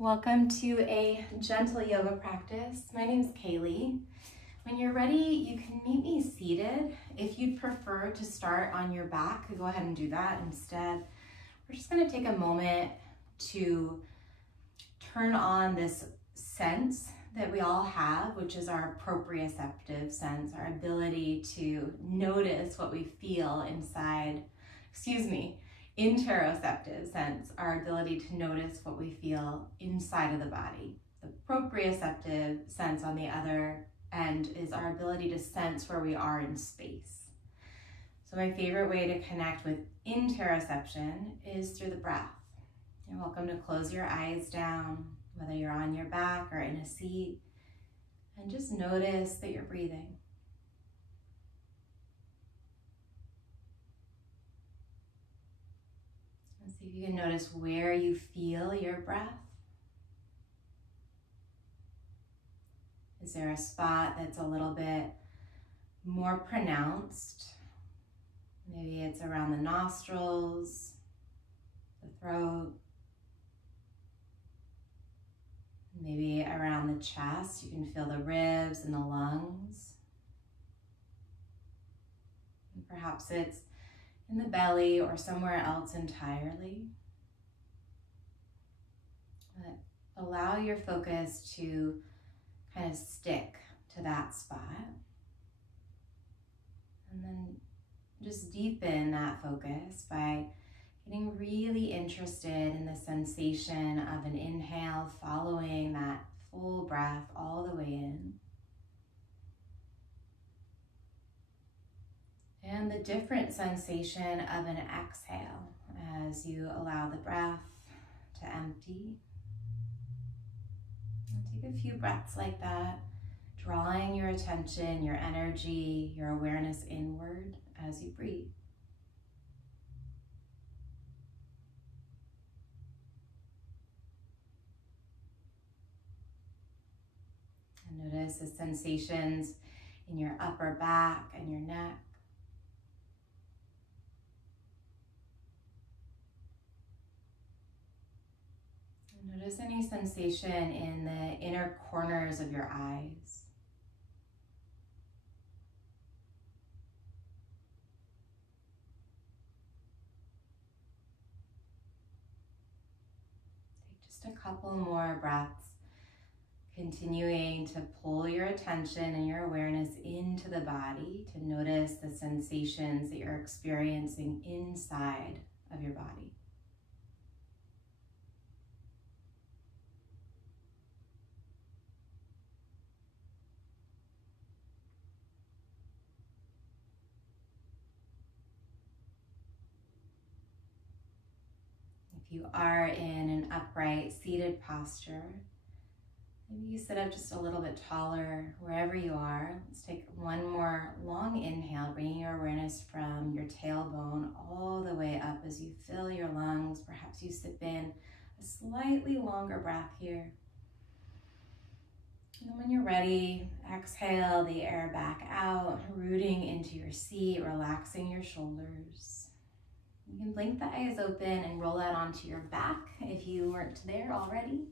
Welcome to a gentle yoga practice. My name is Kaylee. When you're ready, you can meet me seated. If you'd prefer to start on your back, go ahead and do that instead. We're just going to take a moment to turn on this sense that we all have, which is our proprioceptive sense, our ability to notice what we feel inside, interoceptive sense, our ability to notice what we feel inside of the body. The proprioceptive sense, on the other end, is our ability to sense where we are in space. So my favorite way to connect with interoception is through the breath. You're welcome to close your eyes down, whether you're on your back or in a seat, and just notice that you're breathing. And see if you can notice where you feel your breath. Is there a spot that's a little bit more pronounced? Maybe it's around the nostrils, the throat, maybe around the chest. You can feel the ribs and the lungs. And perhaps it's in the belly or somewhere else entirely. But allow your focus to kind of stick to that spot. And then just deepen that focus by getting really interested in the sensation of an inhale, following that full breath all the way in. And the different sensation of an exhale as you allow the breath to empty. And take a few breaths like that, drawing your attention, your energy, your awareness inward as you breathe. And notice the sensations in your upper back and your neck. And notice any sensation in the inner corners of your eyes. Take just a couple more breaths, continuing to pull your attention and your awareness into the body to notice the sensations that you're experiencing inside of your body. If you are in an upright seated posture, maybe you sit up just a little bit taller wherever you are. Let's take one more long inhale, bringing your awareness from your tailbone all the way up as you fill your lungs. Perhaps you sip in a slightly longer breath here. And when you're ready, exhale the air back out, rooting into your seat, relaxing your shoulders. You can blink the eyes open and roll out onto your back if you weren't there already.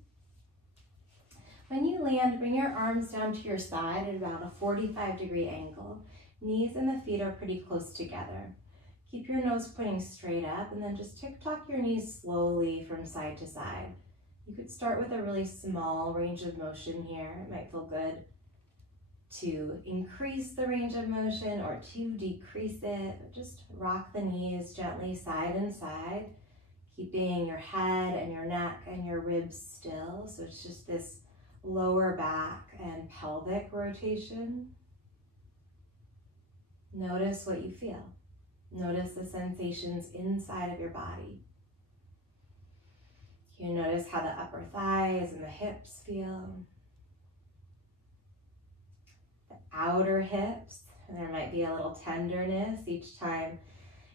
When you land, bring your arms down to your side at about a 45-degree angle. Knees and the feet are pretty close together. Keep your nose pointing straight up, and then just tick-tock your knees slowly from side to side. You could start with a really small range of motion here. It might feel good to increase the range of motion or to decrease it. Just rock the knees gently side and side, keeping your head and your neck and your ribs still. So it's just this lower back and pelvic rotation. Notice what you feel. Notice the sensations inside of your body. You notice how the upper thighs and the hips feel. The outer hips, and there might be a little tenderness each time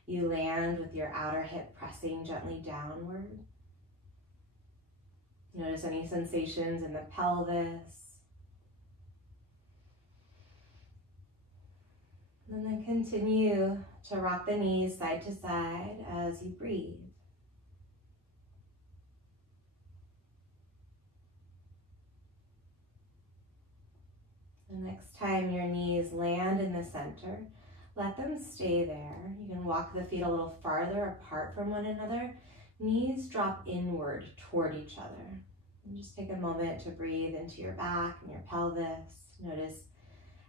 you land with your outer hip pressing gently downward. Notice any sensations in the pelvis. And then continue to rock the knees side to side as you breathe. Next time your knees land in the center, let them stay there. You can walk the feet a little farther apart from one another. Knees drop inward toward each other. And just take a moment to breathe into your back and your pelvis. Notice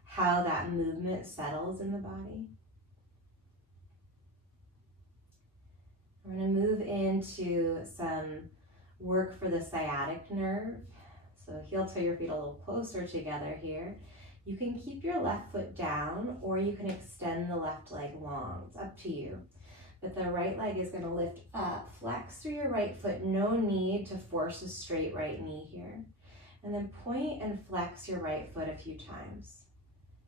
how that movement settles in the body. We're going to move into some work for the sciatic nerve. So heel toe your feet a little closer together here. You can keep your left foot down or you can extend the left leg long. It's up to you. But the right leg is going to lift up. Flex through your right foot. No need to force a straight right knee here. And then point and flex your right foot a few times.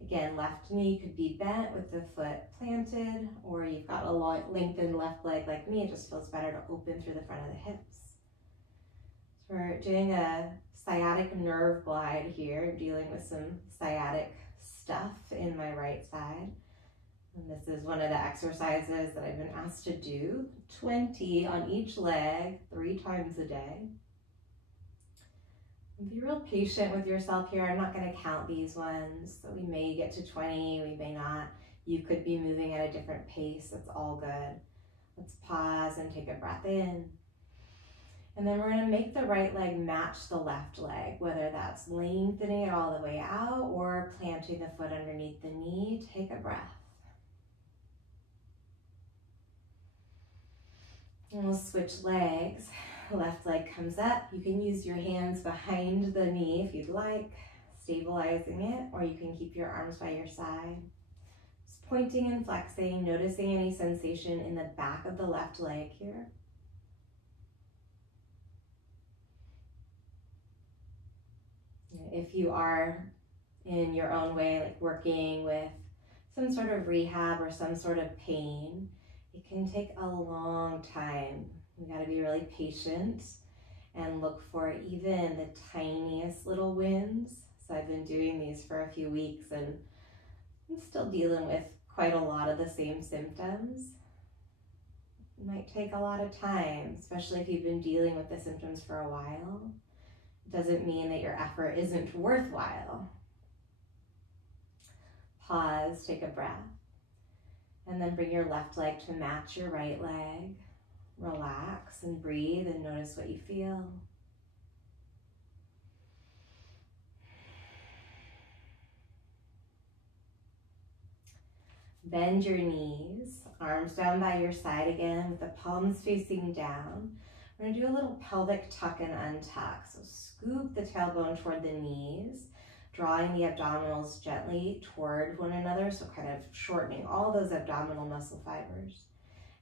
Again, left knee could be bent with the foot planted, or you've got a lengthened left leg like me. It just feels better to open through the front of the hips. So we're doing a sciatic nerve glide here, dealing with some sciatic stuff in my right side. And this is one of the exercises that I've been asked to do, 20 on each leg, 3 times a day. And be real patient with yourself here. I'm not going to count these ones. So we may get to 20, we may not. You could be moving at a different pace. It's all good. Let's pause and take a breath in. And then we're going to make the right leg match the left leg, whether that's lengthening it all the way out or planting the foot underneath the knee. Take a breath. And we'll switch legs. Left leg comes up. You can use your hands behind the knee if you'd like, stabilizing it, or you can keep your arms by your side. Just pointing and flexing, noticing any sensation in the back of the left leg here. If you are in your own way, like working with some sort of rehab or some sort of pain, it can take a long time. We got to be really patient and look for even the tiniest little wins. So I've been doing these for a few weeks and I'm still dealing with quite a lot of the same symptoms. It might take a lot of time, especially if you've been dealing with the symptoms for a while. It doesn't mean that your effort isn't worthwhile. Pause, take a breath, and then bring your left leg to match your right leg. Relax and breathe and notice what you feel. Bend your knees, arms down by your side again with the palms facing down. We're going to do a little pelvic tuck and untuck. So scoop the tailbone toward the knees, drawing the abdominals gently toward one another, so kind of shortening all those abdominal muscle fibers.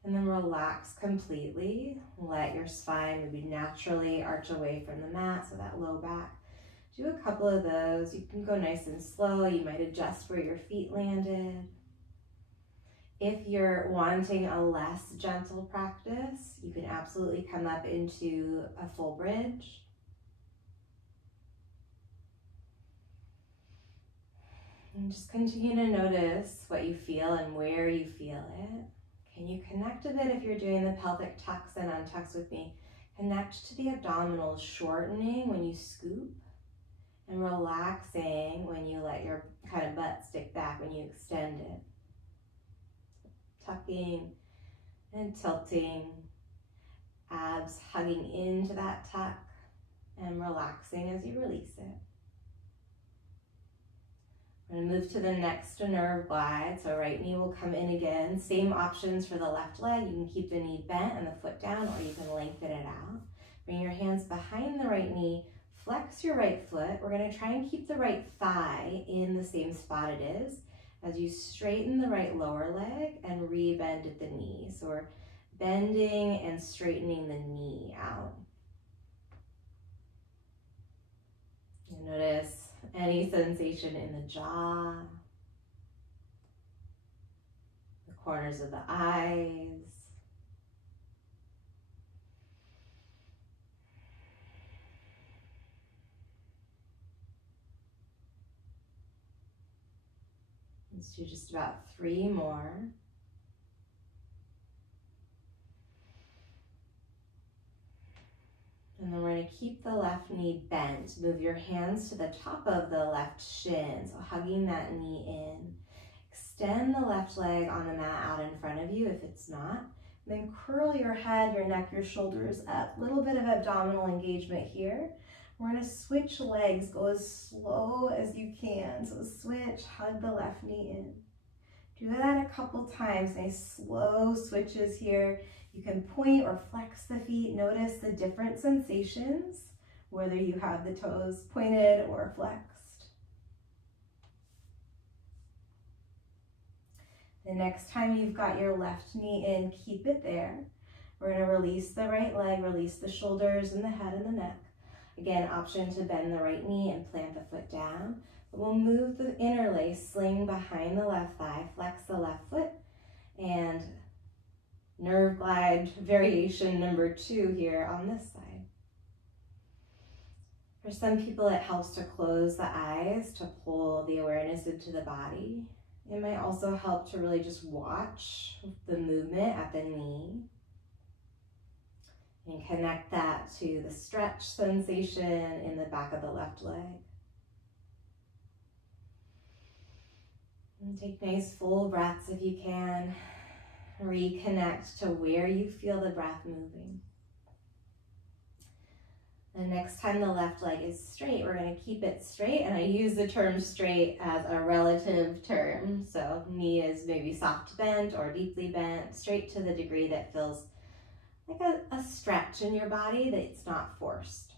And then relax completely. Let your spine maybe naturally arch away from the mat, so that low back. Do a couple of those. You can go nice and slow. You might adjust where your feet landed. If you're wanting a less gentle practice, you can absolutely come up into a full bridge. And just continue to notice what you feel and where you feel it. Can you connect a bit if you're doing the pelvic tucks and untucks with me? Connect to the abdominals, shortening when you scoop and relaxing when you let your kind of butt stick back when you extend it. Tucking and tilting, abs hugging into that tuck and relaxing as you release it. We're going to move to the next nerve glide. So right knee will come in again. Same options for the left leg. You can keep the knee bent and the foot down, or you can lengthen it out. Bring your hands behind the right knee. Flex your right foot. We're going to try and keep the right thigh in the same spot it is as you straighten the right lower leg and re-bend at the knee. So we're bending and straightening the knee out. You notice any sensation in the jaw, the corners of the eyes. Let's do just about 3 more. And then we're going to keep the left knee bent. Move your hands to the top of the left shin, so hugging that knee in. Extend the left leg on the mat out in front of you if it's not. Then curl your head, your neck, your shoulders up. A little bit of abdominal engagement here. We're going to switch legs. Go as slow as you can. So switch, hug the left knee in. Do that a couple times. Nice slow switches here. You can point or flex the feet. Notice the different sensations, whether you have the toes pointed or flexed. The next time you've got your left knee in, keep it there. We're going to release the right leg, release the shoulders and the head and the neck. Again, option to bend the right knee and plant the foot down. We'll move the interlace, sling behind the left thigh, flex the left foot, and nerve glide variation number 2 here on this side. For some people, it helps to close the eyes to pull the awareness into the body. It might also help to really just watch the movement at the knee and connect that to the stretch sensation in the back of the left leg. And take nice full breaths if you can. Reconnect to where you feel the breath moving. The next time the left leg is straight, we're going to keep it straight, and I use the term straight as a relative term. So knee is maybe soft bent or deeply bent, straight to the degree that feels like a stretch in your body that's not forced.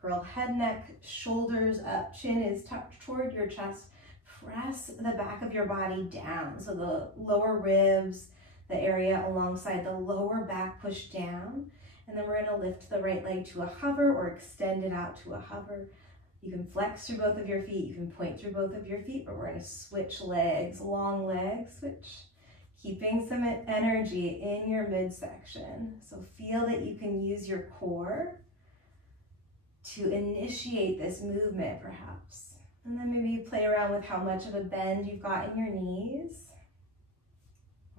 Curl head, neck, shoulders up, chin is tucked toward your chest. Press the back of your body down. So the lower ribs, the area alongside the lower back push down. And then we're going to lift the right leg to a hover or extend it out to a hover. You can flex through both of your feet. You can point through both of your feet, but we're going to switch legs, long legs, switch. Keeping some energy in your midsection. So feel that you can use your core to initiate this movement perhaps. And then maybe you play around with how much of a bend you've got in your knees.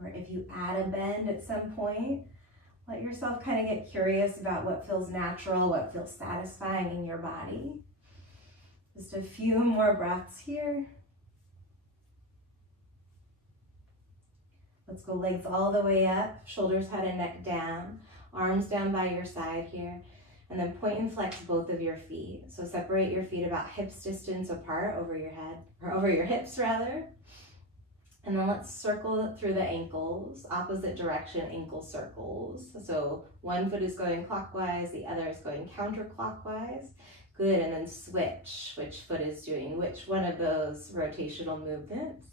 Or if you add a bend at some point, let yourself kind of get curious about what feels natural, what feels satisfying in your body. Just a few more breaths here. Let's go legs all the way up, shoulders, head, and neck down, arms down by your side here, and then point and flex both of your feet. So separate your feet about hips distance apart over your head, or over your hips rather. And then let's circle through the ankles, opposite direction ankle circles. So one foot is going clockwise, the other is going counterclockwise. Good, and then switch, which foot is doing which one of those rotational movements.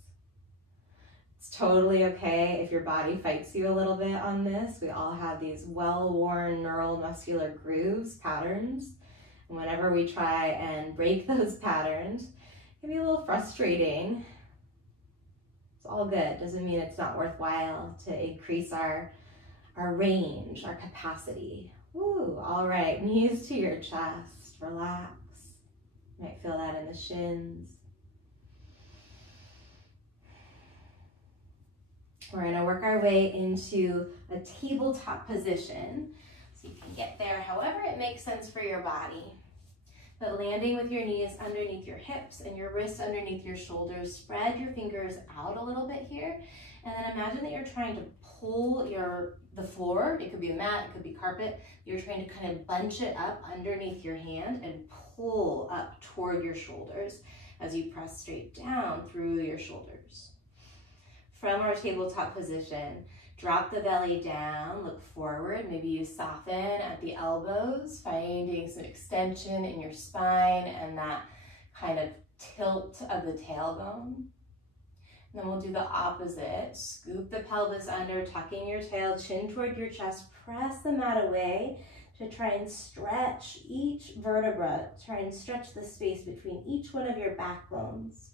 It's totally okay if your body fights you a little bit on this. We all have these well-worn neural muscular grooves, patterns. And whenever we try and break those patterns, it can be a little frustrating. It's all good. Doesn't mean it's not worthwhile to increase our range, our capacity. Woo, all right, knees to your chest, relax. You might feel that in the shins. We're going to work our way into a tabletop position. So you can get there however it makes sense for your body. But landing with your knees underneath your hips and your wrists underneath your shoulders. Spread your fingers out a little bit here. And then imagine that you're trying to pull the floor. It could be a mat, it could be carpet. You're trying to kind of bunch it up underneath your hand and pull up toward your shoulders as you press straight down through your shoulders. From our tabletop position, drop the belly down, look forward. Maybe you soften at the elbows, finding some extension in your spine and that kind of tilt of the tailbone. And then we'll do the opposite. Scoop the pelvis under, tucking your tail, chin toward your chest. Press the mat away to try and stretch each vertebra. Try and stretch the space between each one of your backbones.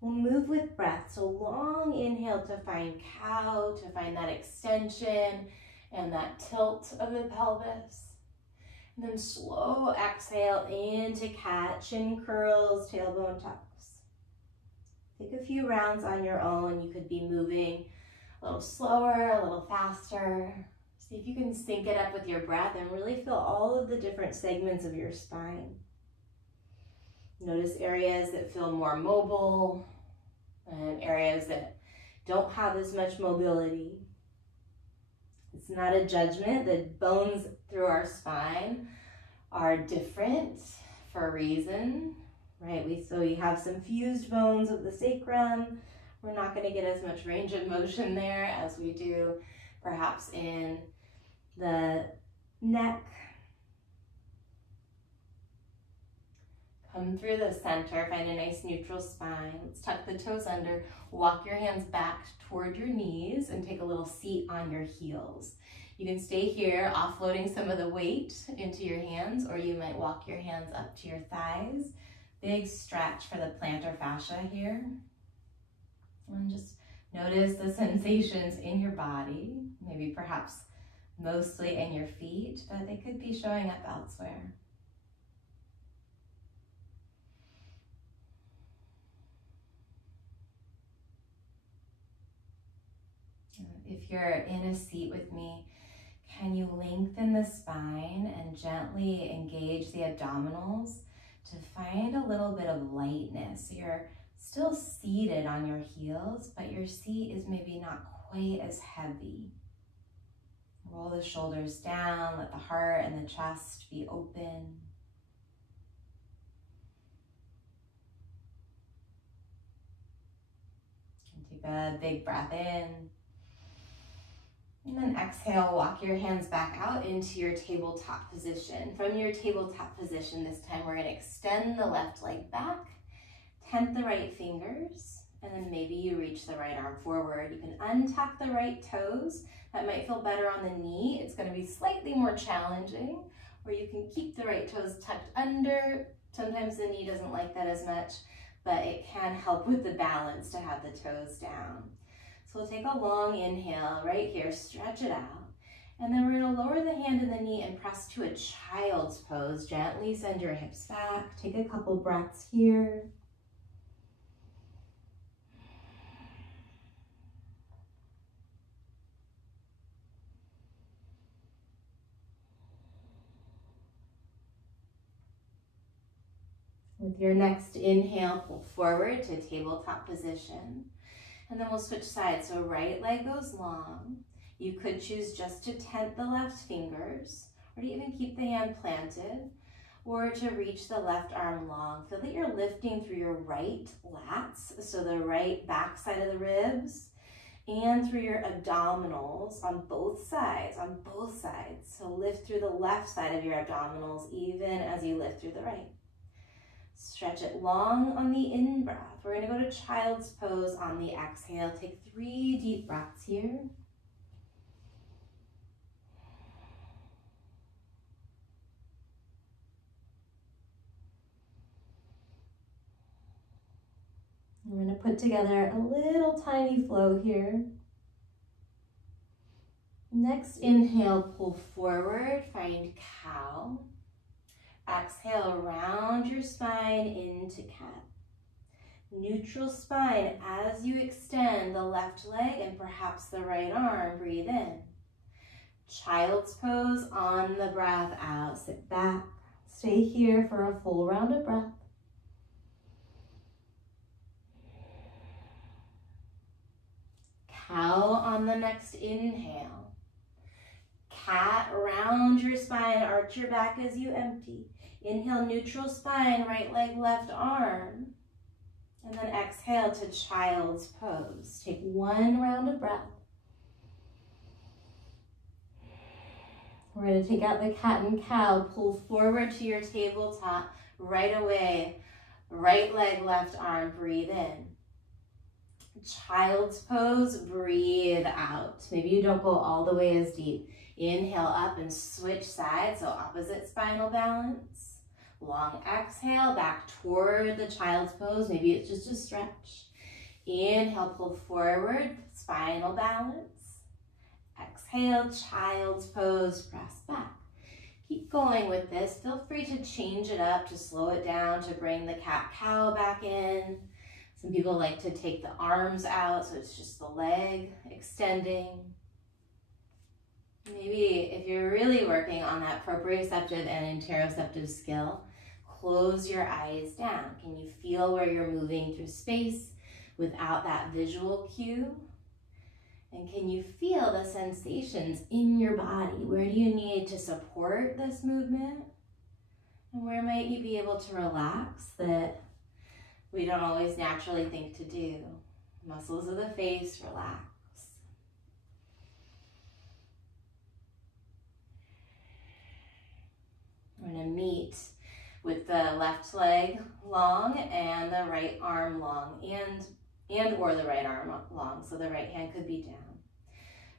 We'll move with breath, so long inhale to find cow, to find that extension and that tilt of the pelvis. And then slow exhale into cat, chin curls, tailbone tucks. Take a few rounds on your own. You could be moving a little slower, a little faster. See if you can sync it up with your breath and really feel all of the different segments of your spine. Notice areas that feel more mobile and areas that don't have as much mobility. It's not a judgment. The bones through our spine are different for a reason, right? So we have some fused bones of the sacrum. We're not going to get as much range of motion there as we do perhaps in the neck. Come through the center, find a nice neutral spine. Let's tuck the toes under, walk your hands back toward your knees and take a little seat on your heels. You can stay here, offloading some of the weight into your hands, or you might walk your hands up to your thighs. Big stretch for the plantar fascia here. And just notice the sensations in your body, maybe perhaps mostly in your feet, but they could be showing up elsewhere. If you're in a seat with me, can you lengthen the spine and gently engage the abdominals to find a little bit of lightness? You're still seated on your heels, but your seat is maybe not quite as heavy. Roll the shoulders down, let the heart and the chest be open. Take a big breath in. And then exhale, walk your hands back out into your tabletop position. From your tabletop position this time, we're going to extend the left leg back, tent the right fingers, and then maybe you reach the right arm forward. You can untuck the right toes. That might feel better on the knee. It's going to be slightly more challenging, or you can keep the right toes tucked under. Sometimes the knee doesn't like that as much, but it can help with the balance to have the toes down. So we'll take a long inhale right here, stretch it out. And then we're going to lower the hand and the knee and press to a child's pose. Gently send your hips back. Take a couple breaths here. With your next inhale, pull forward to tabletop position. And then we'll switch sides. So right leg goes long. You could choose just to tent the left fingers, or to even keep the hand planted, or to reach the left arm long. Feel that you're lifting through your right lats, so the right back side of the ribs, and through your abdominals on both sides, So lift through the left side of your abdominals, even as you lift through the right. Stretch it long on the in-breath. We're going to go to child's pose on the exhale. Take 3 deep breaths here. We're going to put together a little tiny flow here. Next inhale, pull forward, find cow. Exhale, round your spine into cat. Neutral spine as you extend the left leg and perhaps the right arm. Breathe in. Child's pose on the breath out. Sit back. Stay here for a full round of breath. Cow on the next inhale. Cat, round your spine, arch your back as you empty. Inhale, neutral spine, right leg, left arm. And then exhale to child's pose. Take 1 round of breath. We're going to take out the cat and cow, pull forward to your tabletop, right away, right leg, left arm, breathe in. Child's pose, breathe out. Maybe you don't go all the way as deep. Inhale up and switch sides, so opposite spinal balance. Long exhale, back toward the child's pose. Maybe it's just a stretch. Inhale, pull forward, spinal balance. Exhale, child's pose, press back. Keep going with this. Feel free to change it up, to slow it down, to bring the cat-cow back in. Some people like to take the arms out, so it's just the leg extending. Maybe if you're really working on that proprioceptive and interoceptive skill, close your eyes down. Can you feel where you're moving through space without that visual cue? And can you feel the sensations in your body? Where do you need to support this movement? And where might you be able to relax that we don't always naturally think to do? Muscles of the face, relax. We're going to meet with the left leg long and the right arm long, and or the right arm long, so the right hand could be down.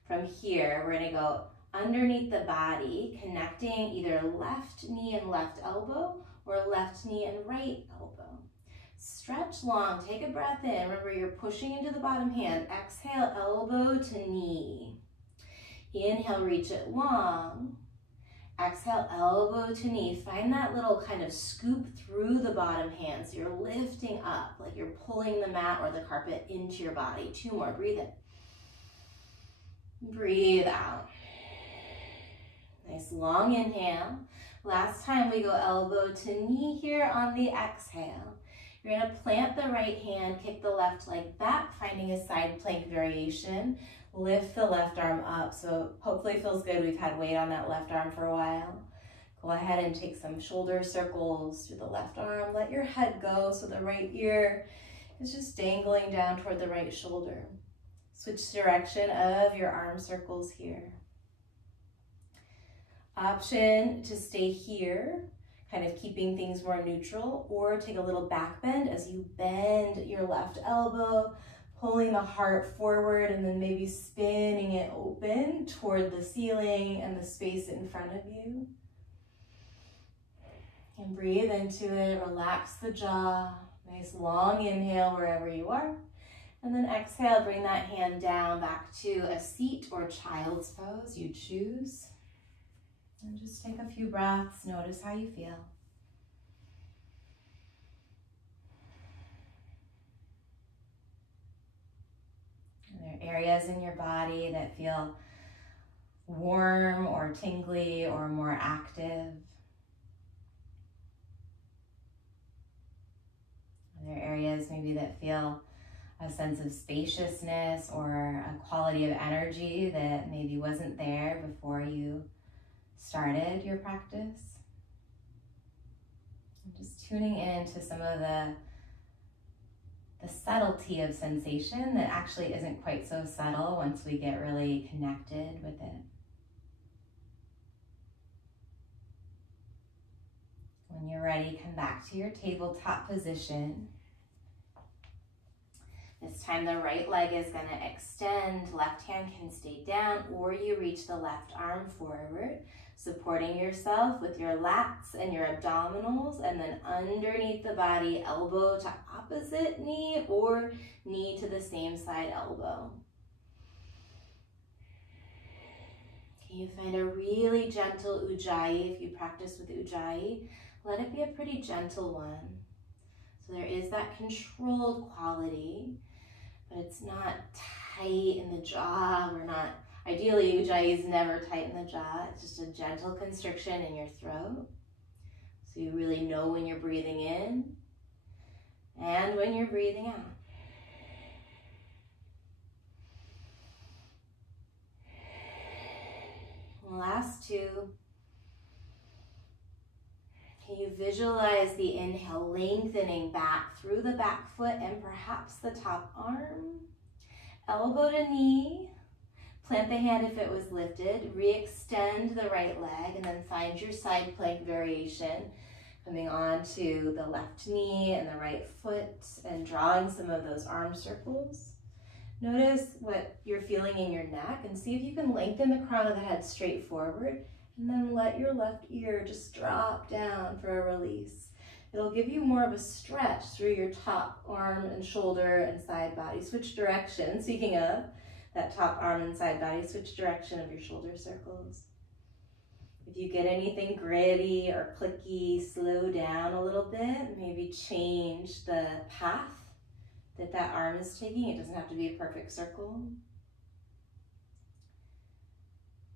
From here, we're going to go underneath the body, connecting either left knee and left elbow or left knee and right elbow. Stretch long, take a breath in. Remember, you're pushing into the bottom hand. Exhale, elbow to knee. Inhale, reach it long. Exhale, elbow to knee. Find that little kind of scoop through the bottom hand. So you're lifting up, like you're pulling the mat or the carpet into your body. 2 more, breathe in. Breathe out. Nice long inhale. Last time we go elbow to knee here on the exhale. You're going to plant the right hand, kick the left leg back, finding a side plank variation. Lift the left arm up, so hopefully it feels good. We've had weight on that left arm for a while. Go ahead and take some shoulder circles through the left arm. Let your head go so the right ear is just dangling down toward the right shoulder. Switch direction of your arm circles here. Option to stay here, kind of keeping things more neutral, or take a little back bend as you bend your left elbow, pulling the heart forward and then maybe spinning it open toward the ceiling and the space in front of you. And breathe into it, relax the jaw. Nice long inhale wherever you are. And then exhale, bring that hand down back to a seat or child's pose, you choose. And just take a few breaths, notice how you feel. Are there areas in your body that feel warm or tingly or more active? Are there areas maybe that feel a sense of spaciousness or a quality of energy that maybe wasn't there before you started your practice? I'm just tuning into some of the subtlety of sensation that actually isn't quite so subtle once we get really connected with it. When you're ready, come back to your tabletop position. This time the right leg is going to extend, left hand can stay down, or you reach the left arm forward, supporting yourself with your lats and your abdominals, and then underneath the body, elbow to opposite knee or knee to the same side elbow. Can you find a really gentle ujjayi? If you practice with ujjayi, let it be a pretty gentle one. So there is that controlled quality, but it's not tight in the jaw. Ideally, ujjayi is never tight in the jaw. It's just a gentle constriction in your throat. So you really know when you're breathing in and when you're breathing out. And last 2. Can you visualize the inhale lengthening back through the back foot and perhaps the top arm? Elbow to knee. Plant the hand if it was lifted. Re-extend the right leg and then find your side plank variation. Coming on to the left knee and the right foot and drawing some of those arm circles. Notice what you're feeling in your neck and see if you can lengthen the crown of the head straight forward. And then let your left ear just drop down for a release. It'll give you more of a stretch through your top arm and shoulder and side body. Switch direction, speaking of that top arm and side body, switch direction of your shoulder circles. If you get anything gritty or clicky, slow down a little bit. Maybe change the path that arm is taking. It doesn't have to be a perfect circle.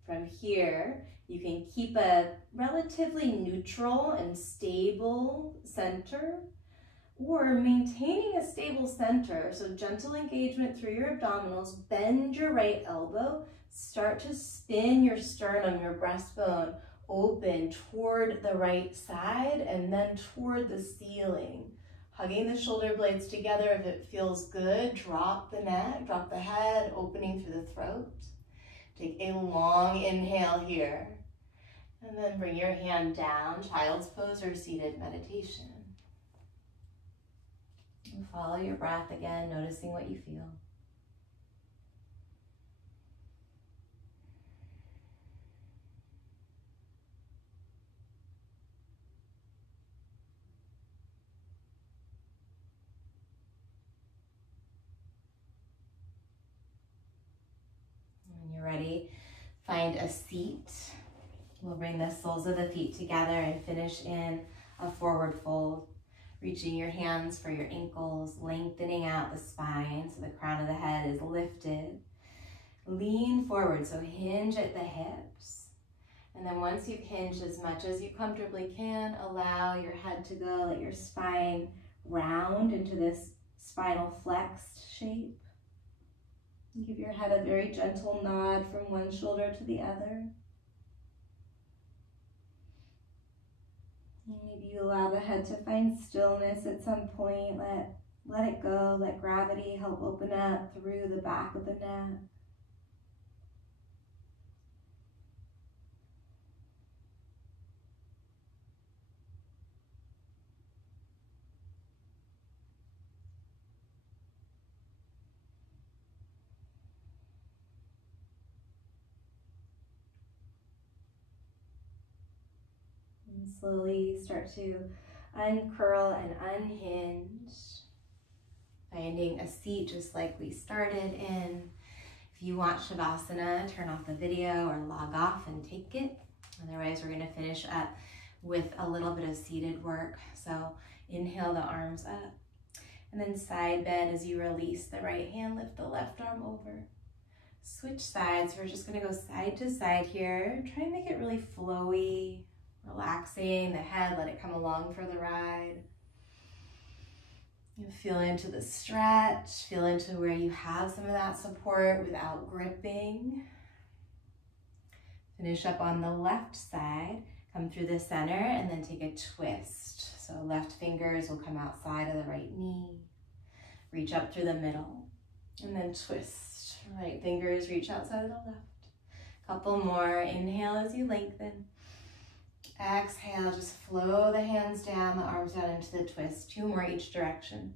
From here, you can keep a relatively neutral and stable center, or maintaining a stable center, so gentle engagement through your abdominals. Bend your right elbow, start to spin your sternum, your breastbone, open toward the right side and then toward the ceiling. Hugging the shoulder blades together. If it feels good, drop the neck, drop the head, opening through the throat. Take a long inhale here. And then bring your hand down, child's pose or seated meditation. And follow your breath again, noticing what you feel. When you're ready, find a seat. We'll bring the soles of the feet together and finish in a forward fold. Reaching your hands for your ankles, lengthening out the spine so the crown of the head is lifted. Lean forward, so hinge at the hips. And then once you've hinged as much as you comfortably can, allow your head to go, let your spine round into this spinal flexed shape. Give your head a very gentle nod from one shoulder to the other. Maybe you allow the head to find stillness at some point. Let it go. Let gravity help open up through the back of the neck. And slowly start to uncurl and unhinge, finding a seat just like we started in. If you want Shavasana, turn off the video or log off and take it. Otherwise, we're going to finish up with a little bit of seated work. So inhale the arms up, and then side bend as you release the right hand, lift the left arm over. Switch sides. We're just going to go side to side here. Try and make it really flowy. Relaxing the head, let it come along for the ride. You feel into the stretch, feel into where you have some of that support without gripping. Finish up on the left side, come through the center, and then take a twist. So left fingers will come outside of the right knee. Reach up through the middle, and then twist. Right fingers reach outside of the left. Couple more. Inhale as you lengthen. Exhale, just flow the hands down, the arms down into the twist. 2 more each direction.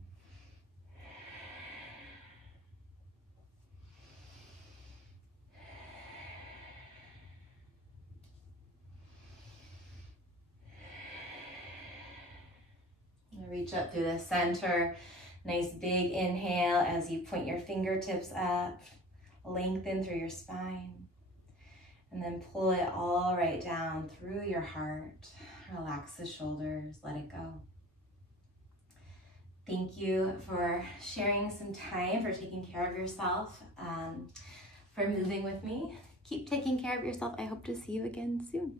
Reach up through the center. Nice big inhale as you point your fingertips up. Lengthen through your spine. And then pull it all right down through your heart. Relax the shoulders, let it go. Thank you for sharing some time, for taking care of yourself, for moving with me. Keep taking care of yourself. I hope to see you again soon.